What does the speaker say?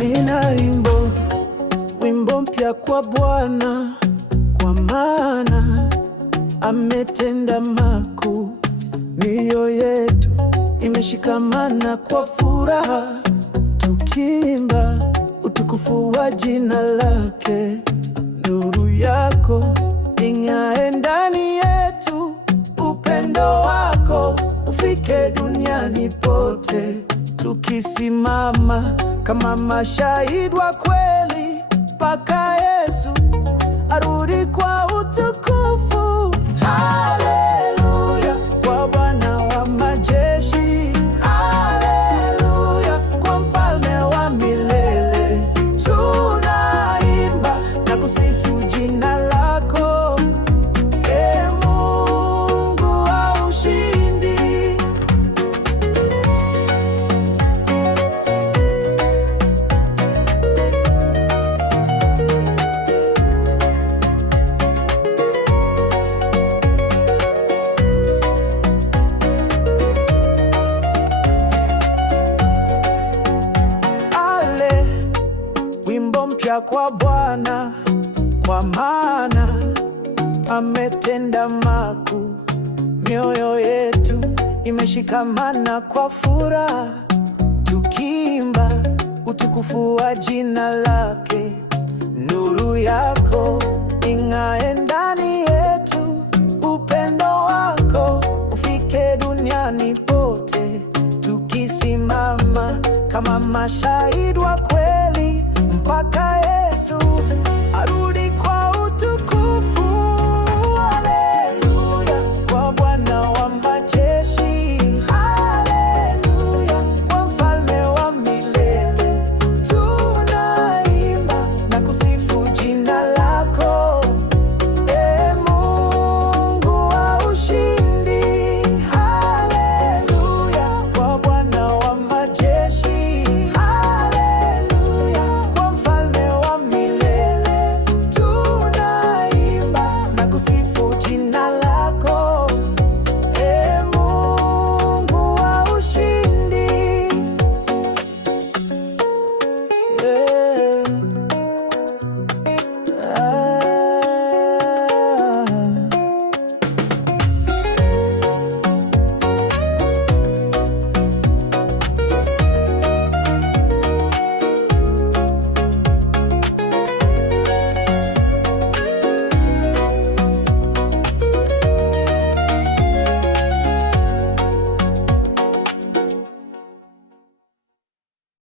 Nina wimbo mpya kwa Bwana, kwa maana ametenda makuu. Mioyo yetu imeshikamana kwa furaha, tukiimba utukufu wa jina lake. Nuru yako ing'ae ndani yetu, upendo wako ufike duniani pote, tukisimama kama mashahidi wa kweli mpaka Yesu arudi kwa utukufu. Haleluya kwa Bwana wa majeshi, haleluya kwa Mfalme wa milele. Tunaimba na kusifu jina lako, Ee Mungu wa ushindi. Wimbo mpya kwa Bwana, kwa maana ametenda makuu. Mioyo yetu imeshikamana kwa furaha, tukiimba utukufu wa jina lake. Nuru yako ing'ae ndani yetu, upendo wako ufike duniani pote, tukisimama kama mashahidi wa